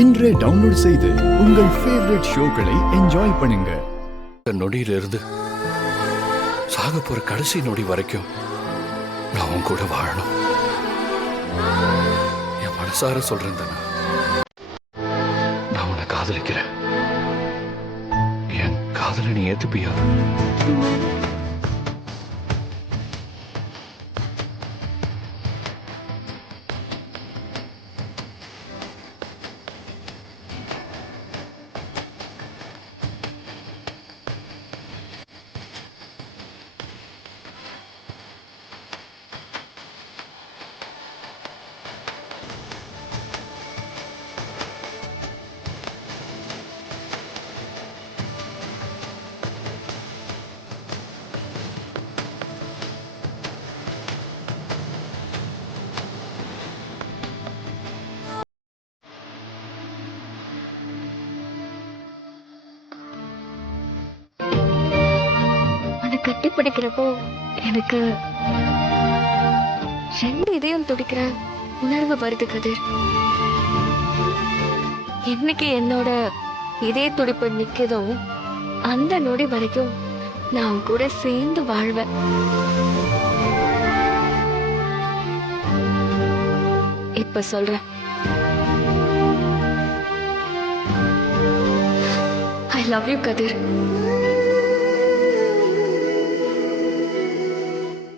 இன்றே டவுன்லோட் செய்து உங்கள் ஃபேவரட் ஷோக்களை என்ஜாய் பண்ணுங்க. நொடியிலிருந்து சாக போற கடைசி நொடி வரைக்கும் நான் உன் கூட வாழணும். என் மனசார சொல்றேன் தானே, நான் உன்னை காதலிக்கிறேன். என் காதலை நீ ஏத்துப்பியா? கட்டி பிடிக்கிறப்போ எனக்கு 2 இதயம் துடிக்கிற உணர்வு வருது கதிர். என்னைக்கு என்னோட இதய துடிப்பு நிக்குதோ அந்த நொடி வரைக்கும் நான் கூட சேர்ந்து வாழ்வேன். இப்ப சொல்றேன், ஐ லவ் யூ கதிர்.